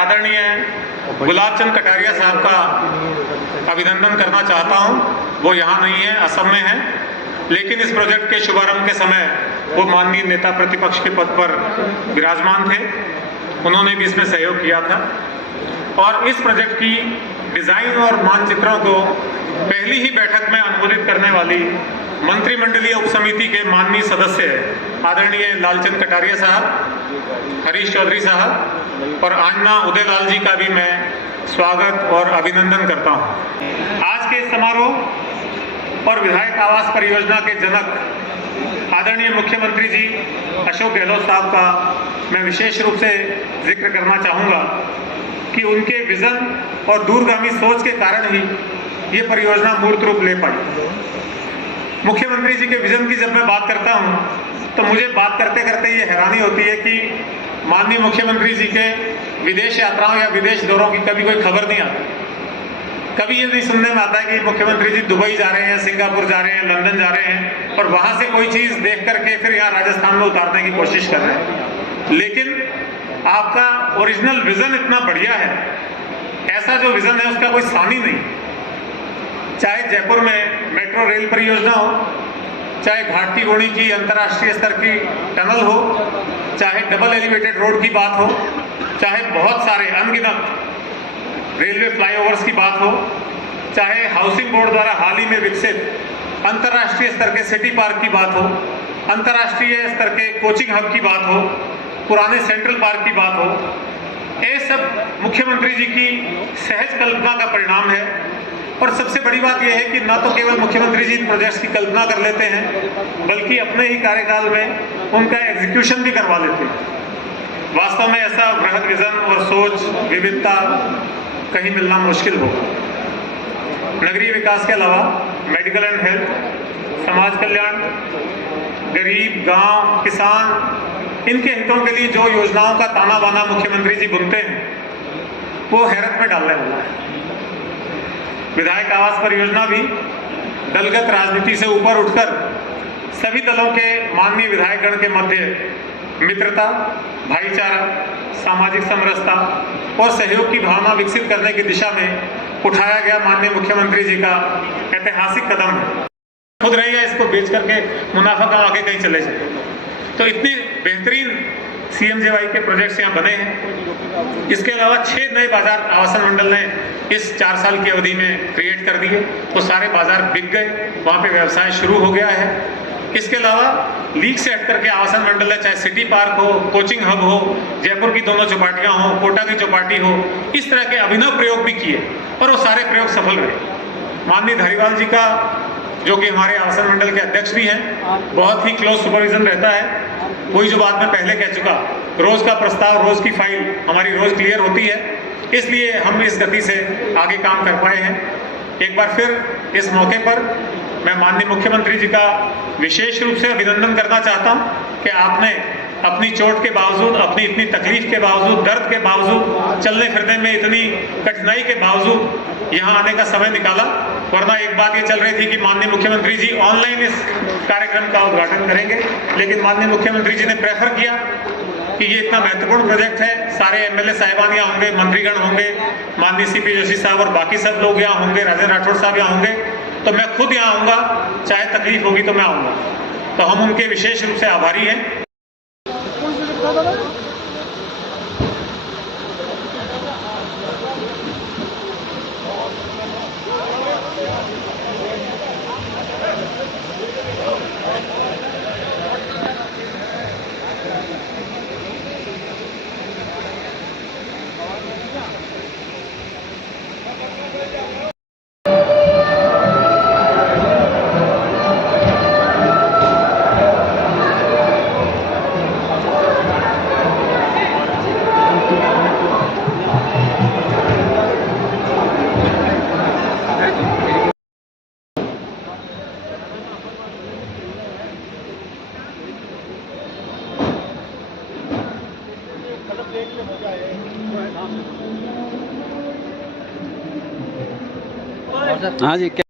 आदरणीय गुलाबचंद कटारिया साहब का अभिनंदन करना चाहता हूं। वो यहाँ नहीं है, असम में है, लेकिन इस प्रोजेक्ट के शुभारंभ के समय वो माननीय नेता प्रतिपक्ष के पद पर विराजमान थे। उन्होंने भी इसमें सहयोग किया था और इस प्रोजेक्ट की डिजाइन और मानचित्रों को पहली ही बैठक में अनुमोदित करने वाली मंत्रिमंडलीय उपसमिति के माननीय सदस्य आदरणीय लालचंद कटारिया साहब, हरीश चौधरी साहब और आन्ना उदयलाल जी का भी मैं स्वागत और अभिनंदन करता हूं। आज के इस समारोह और विधायक आवास परियोजना के जनक आदरणीय मुख्यमंत्री जी अशोक गहलोत साहब का मैं विशेष रूप से जिक्र करना चाहूँगा कि उनके विजन और दूरगामी सोच के कारण ही ये परियोजना मूर्त रूप ले पाई। मुख्यमंत्री जी के विजन की जब मैं बात करता हूँ तो मुझे बात करते करते ये हैरानी होती है कि माननीय मुख्यमंत्री जी के विदेश यात्राओं या विदेश दौरों की कभी कोई खबर नहीं आती। कभी ये नहीं सुनने में आता है कि मुख्यमंत्री जी दुबई जा रहे हैं, सिंगापुर जा रहे हैं, लंदन जा रहे हैं और वहां से कोई चीज देख करके फिर यहाँ राजस्थान में उतारने की कोशिश कर रहे हैं। लेकिन आपका ओरिजिनल विजन इतना बढ़िया है, ऐसा जो विजन है उसका कोई सानी नहीं। चाहे जयपुर में मेट्रो रेल परियोजना हो, चाहे घाटी गोणी की अंतर्राष्ट्रीय स्तर की टनल हो, चाहे डबल एलिवेटेड रोड की बात हो, चाहे बहुत सारे अनगिनत रेलवे फ्लाईओवर्स की बात हो, चाहे हाउसिंग बोर्ड द्वारा हाल ही में विकसित अंतर्राष्ट्रीय स्तर के सिटी पार्क की बात हो, अंतर्राष्ट्रीय स्तर के कोचिंग हब की बात हो, पुराने सेंट्रल पार्क की बात हो, ये सब मुख्यमंत्री जी की सहज कल्पना का परिणाम है। और सबसे बड़ी बात यह है कि न तो केवल मुख्यमंत्री जी प्रोजेक्ट्स की कल्पना कर लेते हैं, बल्कि अपने ही कार्यकाल में उनका एग्जीक्यूशन भी करवा लेते हैं। वास्तव में ऐसा बृहद विजन और सोच, विविधता कहीं मिलना मुश्किल होगा। नगरीय विकास के अलावा मेडिकल एंड हेल्थ, समाज कल्याण, गरीब, गांव, किसान, इनके हितों के लिए जो योजनाओं का ताना बाना मुख्यमंत्री जी बुनते हैं वो हैरत में डालने वाला है। विधायक आवास परियोजना भी दलगत राजनीति से ऊपर उठकर सभी दलों के माननीय विधायकगण के मध्य मित्रता, भाईचारा, सामाजिक समरसता और सहयोग की भावना विकसित करने की दिशा में उठाया गया माननीय मुख्यमंत्री जी का ऐतिहासिक कदम है। खुद रही है इसको बेच करके मुनाफा कमा के कहीं चले जाए। तो इतनी बेहतरीन CMJY के प्रोजेक्ट्स यहाँ बने हैं। इसके अलावा 6 नए बाजार आवासन मंडल ने इस 4 साल की अवधि में क्रिएट कर दिए। वो सारे बाजार बिक गए, वहाँ पे व्यवसाय शुरू हो गया है। इसके अलावा लीग से हट करके आवासन मंडल है, चाहे सिटी पार्क हो, कोचिंग हब हो, जयपुर की दोनों चौपाटियाँ हो, कोटा की चौपाटी हो, इस तरह के अभिनव प्रयोग भी किए और वो सारे प्रयोग सफल रहे। माननीय धारीवाल जी का, जो कि हमारे आवासन मंडल के अध्यक्ष भी हैं, बहुत ही क्लोज सुपरविजन रहता है। वही जो बात मैं पहले कह चुका, रोज का प्रस्ताव, रोज की फाइल हमारी रोज क्लियर होती है, इसलिए हम इस गति से आगे काम कर पाए हैं। एक बार फिर इस मौके पर मैं माननीय मुख्यमंत्री जी का विशेष रूप से अभिनंदन करना चाहता हूं कि आपने अपनी चोट के बावजूद, अपनी इतनी तकलीफ के बावजूद, दर्द के बावजूद, चलने फिरने में इतनी कठिनाई के बावजूद यहाँ आने का समय निकाला। वरना एक बात ये चल रही थी कि माननीय मुख्यमंत्री जी ऑनलाइन इस कार्यक्रम का उद्घाटन करेंगे, लेकिन माननीय मुख्यमंत्री जी ने प्रेफर किया कि ये इतना महत्वपूर्ण प्रोजेक्ट है, सारे MLA साहिबान यहाँ होंगे, मंत्रीगण होंगे, माननीय CP जोशी साहब और बाकी सब लोग यहाँ होंगे, राजेंद्र राठौड़ साहब यहाँ होंगे, तो मैं खुद यहाँ आऊँगा, चाहे तकलीफ होगी तो मैं आऊँगा। तो हम उनके विशेष रूप से आभारी हैं। हाँ जी।